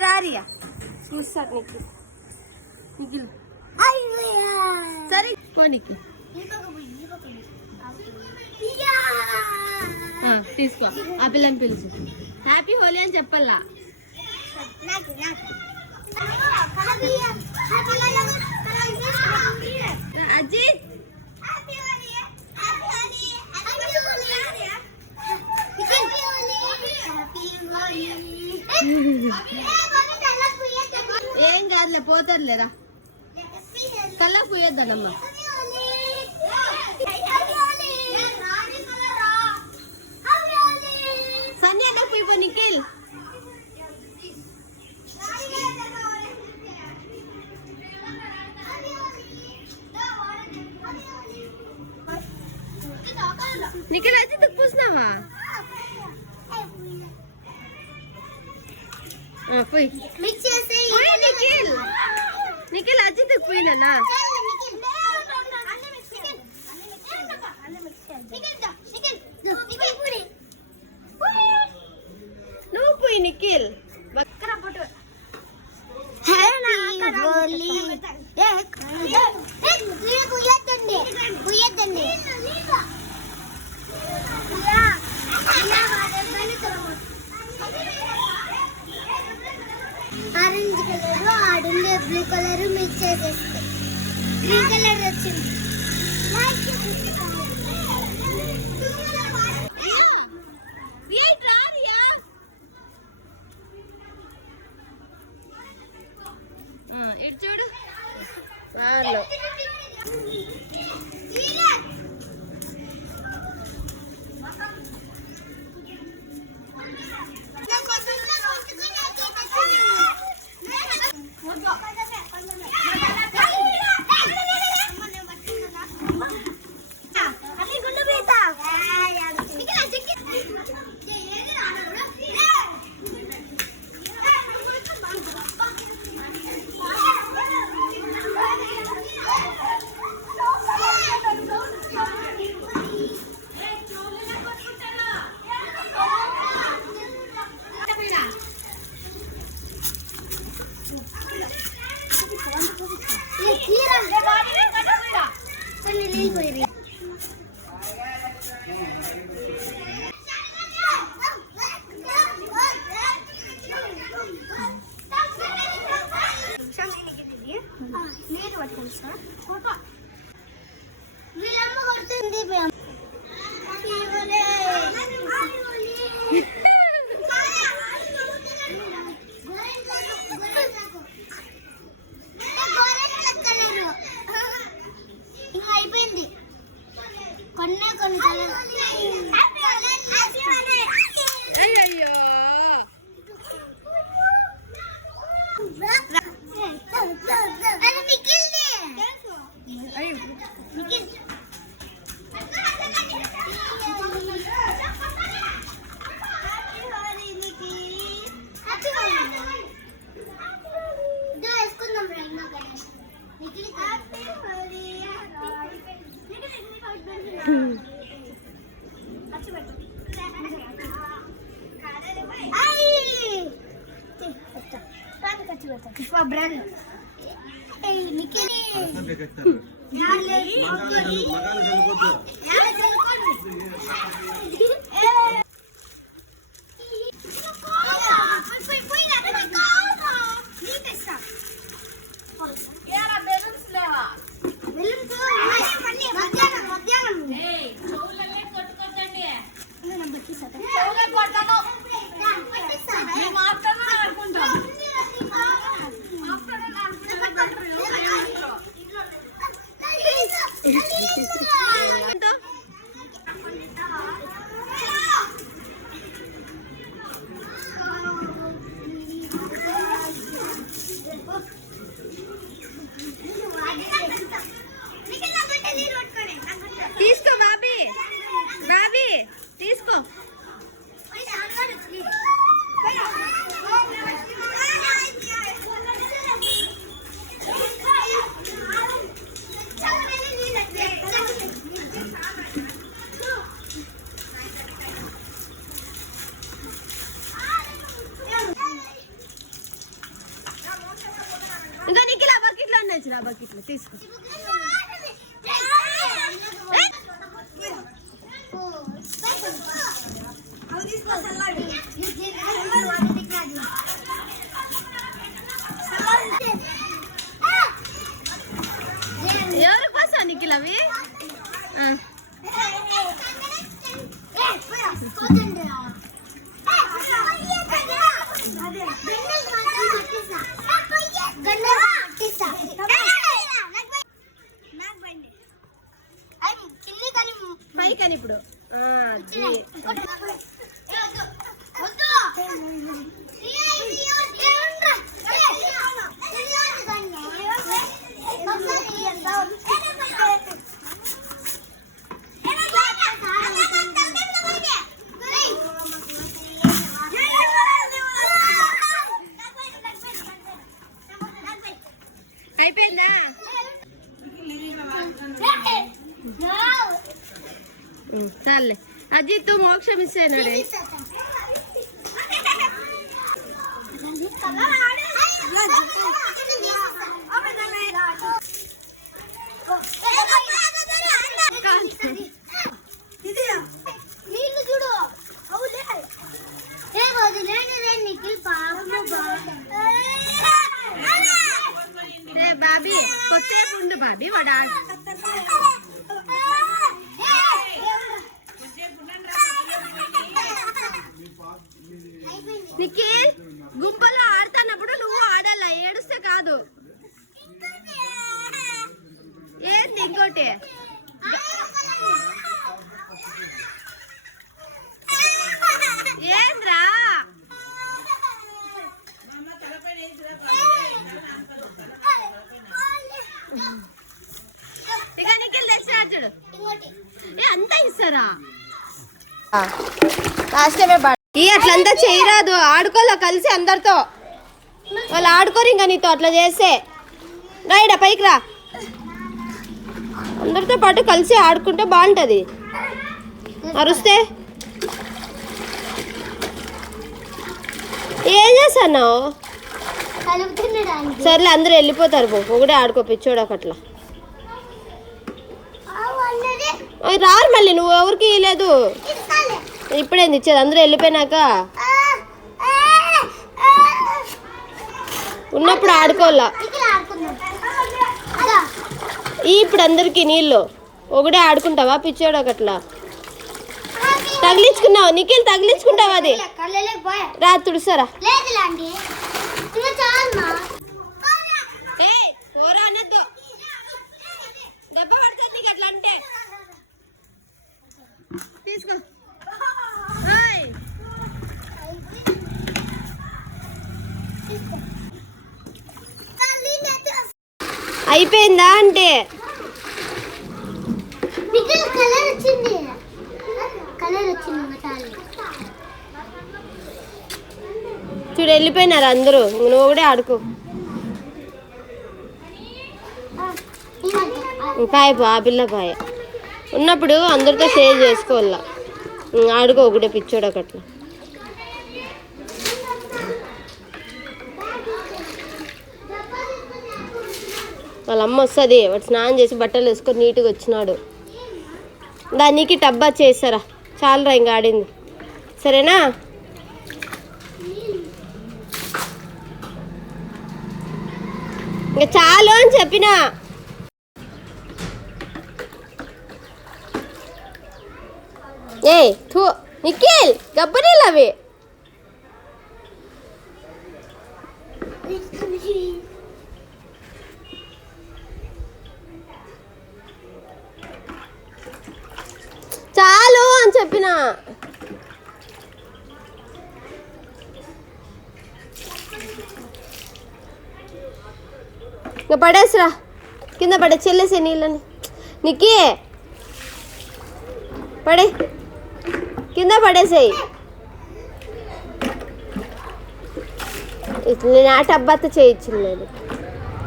రారియా చూస్తాడు నీకు నిఖిల్ సరే పోనీకి తీసుకో ఆ పిల్లని పిలుచు హ్యాపీ హోలీ అని చెప్పాలా అజ్జీ ఏం కాదులే పోతారులేరా కళ్ళకు పోయేద్దానమ్మా సన్నీ అన్న పోయిపో నిఖిల్ నిఖిల్ అయితే పూసినావా పోయి నిఖిల్ నిఖిల్ అజిత్ పోయినా నువ్వు పోయి నిఖిల్ ఆరెంజ్ కలర్ ఆడుండే బ్లూ కలర్ మిక్స్ చేసేస్తే గ్రీన్ కలర్ వచ్చింది ఇటు చూడు వీళ్ళమ్మ కొడుతుంది ఇంకా అయిపోయింది కొన్ని అయ్యో తీసుకో బాబీ బాబీ తీసుకో అమ్మకి ఇట్లా తీసుకో. ఎవరి కోసం నిఖిల్ అవి? పైకని ఇప్పుడు అయిపోయిందా? చాలే అజిత్ మోక్షం ఇచ్చేనాడే. బాబీ కొద్దిసేపు ఉండు బాబీ వాడు నిఖిల్ గుంపలో ఆడుతున్నప్పుడు నువ్వు ఆడాల, ఏడుస్తే కాదు. ఏంది ఇంకోటి? ఏంద్రా ఇక నిఖిల్ తెచ్చినాడు చూడు. ఏ అంతా ఇస్తారా? అట్లంతా చేయరాదు, ఆడుకోలే కలిసి అందరితో. వాళ్ళు ఆడుకోరు ఇంకా నీతో అట్లా చేస్తే. రైడా పైకి రా, అందరితో పాటు కలిసి ఆడుకుంటే బాగుంటుంది. అరుస్తే ఏం చేస్తున్నావు? సర్లే అందరూ వెళ్ళిపోతారు, ఒకటే ఆడుకో పిచ్చోడకు అట్లా. రారు మళ్ళీ, నువ్వు ఎవరికి ఇవ్వలేదు. ఇప్పుడేంది ఇచ్చేది? అందరూ వెళ్ళిపోయినాక ఉన్నప్పుడు ఆడుకోవాలా. ఇప్పుడు అందరికి నీళ్ళు ఒకటే ఆడుకుంటావా పిచ్చోడకు అట్లా? తగిలించుకున్నావు నిఖిల్, తగిలించుకుంటావా? అది రా తుడుసారా. దెబ్బ పడుతుంది నీకు అట్లా అంటే. తీసుకో. అయిపోయిందా అంటే చూడు వెళ్ళిపోయినారు అందరూ. నువ్వు కూడా ఆడుకో. పాయ ఆ పిల్ల పాయ ఉన్నప్పుడు అందరితో షేర్ చేసుకోవాలా. ఆడుకో ఒకటే పిచ్చోడకట్లా. వాళ్ళ అమ్మ వస్తుంది, వాడు స్నానం చేసి బట్టలు వేసుకొని నీట్గా వచ్చినాడు. దానికి టబ్బా చేస్తారా, చాలరా ఇంకా ఆడింది. సరేనా? ఇంకా చాలు అని చెప్పినా. ఏ థూ నిఖిల్, గబ్బనీళ్ళు అవి. చాలు అని చెప్పిన. ఇంకా పడేసిరా, కింద పడే చెల్లేసే నీళ్ళని. నిక్కి పడే, కింద పడేసేయి. నేను ఆ టబ్బాతో చేయించింది లేదు.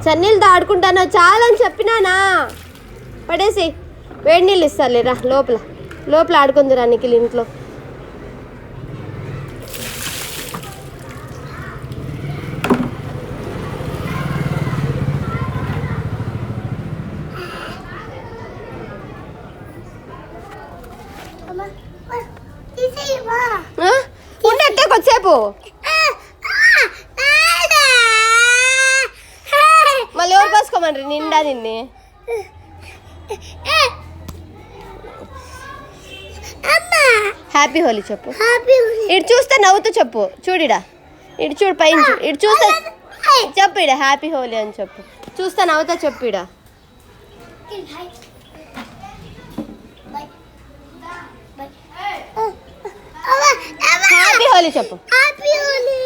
చన్నీళ్ళతో ఆడుకుంటాను చాలా అని చెప్పినానా. పడేసేయి, వేడి నీళ్ళు ఇస్తాలేరా. లోపల లోపల ఆడుకుందిరా నిఖిల్ ఇంట్లో. అమ్మా తీసేయమ్మా. ఉండట్టే కొద్దిసేపు మళ్ళీ ఎవరు పోసుకోమంటారు నిండా నిన్నే. హ్యాపీ హోలీ చెప్పు. ఇటు చూస్తే నవ్వుతూ చెప్పు. చూడిడా ఇటు చూడు పైన ఇటు చూస్తే చెప్పు ఇడ హ్యాపీ హోలీ అని చెప్పు. చూస్తే నవ్వుతా చెప్పు ఇడ. హ్యాపీ హోలీ చెప్పు. హ్యాపీ హోలీ.